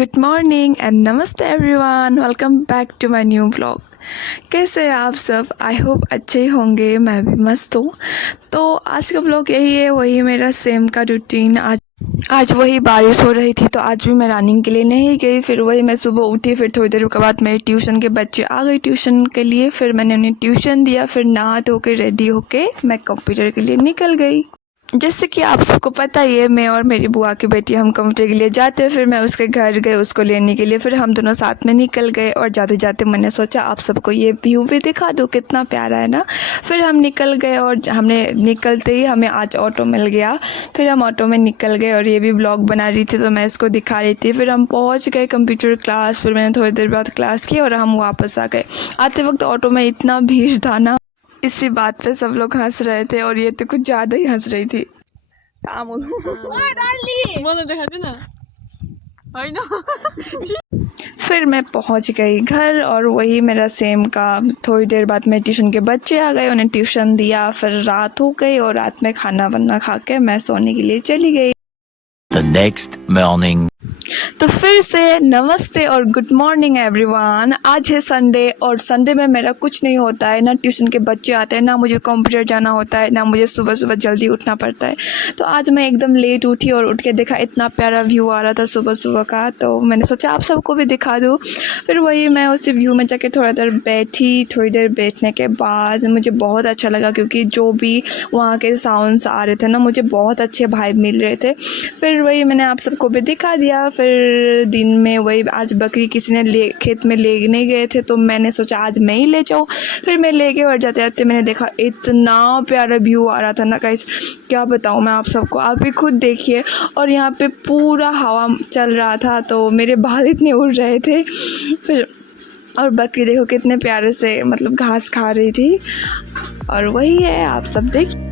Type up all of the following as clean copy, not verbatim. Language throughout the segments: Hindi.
Good morning and namaste everyone, welcome back to my new blog. कैसे हैं आप सब? आई होप अच्छे ही होंगे। मैं भी मस्त हूँ। तो आज का ब्लॉग यही है, वही मेरा सेम का रूटीन। आज वही बारिश हो रही थी तो आज भी मैं रनिंग के लिए नहीं गई। फिर वही मैं सुबह उठी, फिर थोड़ी देर के बाद मेरे ट्यूशन के बच्चे आ गए ट्यूशन के लिए। फिर मैंने उन्हें ट्यूशन दिया, फिर नहा धो के रेडी होके मैं कंप्यूटर के लिए निकल गई। जैसे कि आप सबको पता ही है, मैं और मेरी बुआ की बेटी हम कंप्यूटर के लिए जाते हैं। फिर मैं उसके घर गई उसको लेने के लिए, फिर हम दोनों साथ में निकल गए। और जाते जाते मैंने सोचा आप सबको ये व्यू भी दिखा दूँ, कितना प्यारा है ना। फिर हम निकल गए और हमने निकलते ही हमें आज ऑटो मिल गया। फिर हम ऑटो में निकल गए और ये भी ब्लॉग बना रही थी तो मैं इसको दिखा रही थी। फिर हम पहुँच गए कंप्यूटर क्लास। फिर मैंने थोड़ी देर बाद क्लास की और हम वापस आ गए। आते वक्त ऑटो में इतना भीड़ था ना, इसी बात पे सब लोग हंस रहे थे और ये तो कुछ ज़्यादा ही हंस रही थी। फिर मैं पहुंच गई घर और वही मेरा सेम का। थोड़ी देर बाद मेरे ट्यूशन के बच्चे आ गए, उन्हें ट्यूशन दिया। फिर रात हो गई और रात में खाना वाना खा के मैं सोने के लिए चली गई। The next morning. तो फिर से नमस्ते और गुड मॉर्निंग एवरीवन। आज है संडे और संडे में मेरा कुछ नहीं होता है, ना ट्यूशन के बच्चे आते हैं, ना मुझे कंप्यूटर जाना होता है, ना मुझे सुबह सुबह जल्दी उठना पड़ता है। तो आज मैं एकदम लेट उठी और उठ के देखा इतना प्यारा व्यू आ रहा था सुबह सुबह का, तो मैंने सोचा आप सबको भी दिखा दूँ। फिर वही मैं उसी व्यू में जाके थोड़ा देर बैठी। थोड़ी देर बैठने के बाद मुझे बहुत अच्छा लगा, क्योंकि जो भी वहाँ के साउंड्स आ रहे थे ना, मुझे बहुत अच्छे वाइब मिल रहे थे। फिर वही मैंने आप सबको भी दिखा दिया। फिर दिन में वही आज बकरी किसी ने खेत में लेने गए थे तो मैंने सोचा आज मैं ही ले जाऊँ। फिर मैं ले गई और जाते जाते मैंने देखा इतना प्यारा व्यू आ रहा था ना गाइस, क्या बताऊँ मैं आप सबको, आप भी खुद देखिए। और यहाँ पे पूरा हवा चल रहा था तो मेरे बाल इतने उड़ रहे थे। फिर और बकरी देखो कितने प्यारे से मतलब घास खा रही थी। और वही है, आप सब देखिए।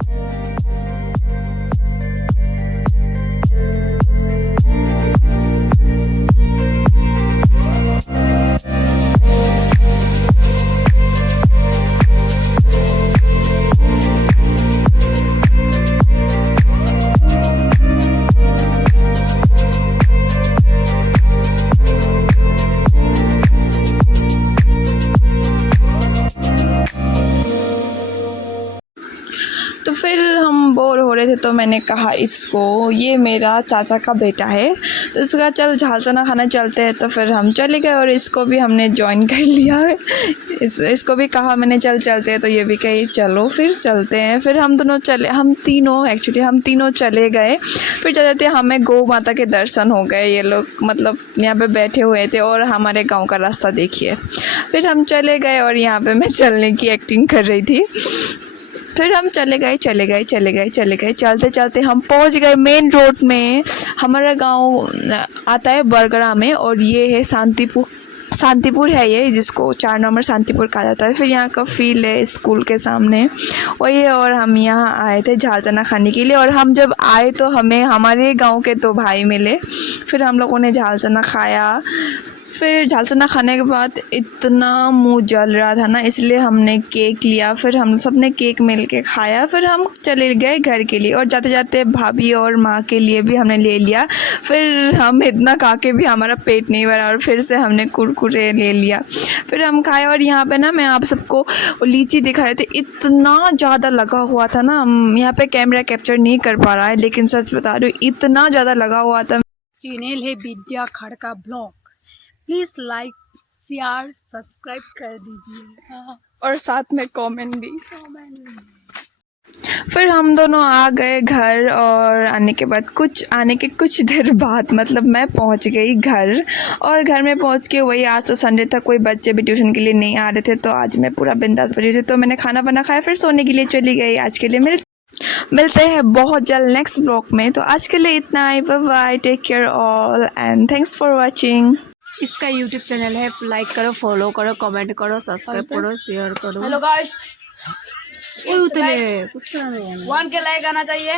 तो फिर हम बोर हो रहे थे तो मैंने कहा इसको, ये मेरा चाचा का बेटा है तो इसका चल झालचना खाना चलते हैं। तो फिर हम चले गए और इसको भी हमने ज्वाइन कर लिया है। इसको भी कहा मैंने चल चलते हैं, तो ये भी कही चलो फिर चलते हैं। फिर हम दोनों चले, हम तीनों चले गए। फिर चलते हमें गौ माता के दर्शन हो गए। ये लोग मतलब यहाँ पे बैठे हुए थे और हमारे गाँव का रास्ता देखिए। फिर हम चले गए और यहाँ पर मैं चलने की एक्टिंग कर रही थी। फिर हम चले गए चलते चलते हम पहुंच गए मेन रोड में। हमारा गांव आता है बरगरा में और ये है शांतिपुर है ये, जिसको 4 नंबर शांतिपुर कहा जाता है। फिर यहाँ का फील्ड है स्कूल के सामने वही है। और हम यहाँ आए थे झालचना खाने के लिए। और हम जब आए तो हमें हमारे गांव के 2 भाई मिले। फिर हम लोगों ने झालचना खाया। फिर झालचना खाने के बाद इतना मुंह जल रहा था ना, इसलिए हमने केक लिया। फिर हम सब ने केक मिल के खाया। फिर हम चले गए घर के लिए और जाते जाते भाभी और माँ के लिए भी हमने ले लिया। फिर हम इतना खा के भी हमारा पेट नहीं भरा और फिर से हमने कुरकुरे ले लिया। फिर हम खाए। और यहाँ पे ना मैं आप सबको लीची दिखा रहे थे, इतना ज़्यादा लगा हुआ था ना, यहाँ पे कैमरा कैप्चर नहीं कर पा रहा है, लेकिन सच बता रही हूँ इतना ज़्यादा लगा हुआ था। चैनल है Vidya Khadka blog, please like share subscribe कर दीजिए और साथ में कमेंट भी। फिर हम दोनों आ गए घर और आने के कुछ देर बाद मतलब मैं पहुंच गई घर। और घर में पहुंच के वही, आज तो संडे था, कोई बच्चे भी ट्यूशन के लिए नहीं आ रहे थे तो आज मैं पूरा बिंदास बजी थी। तो मैंने खाना बना खाया, फिर सोने के लिए चली गई। आज के लिए मिलते हैं बहुत जल्द नेक्स्ट ब्लॉग में। तो आज के लिए इतना ही। Bye bye, take care all and thanks for watching. इसका यूट्यूब चैनल है, लाइक करो, फॉलो करो, कमेंट करो, सब्सक्राइब करो, शेयर करो। हेलो गाइस, उतले 1 के लाइक आना चाहिए।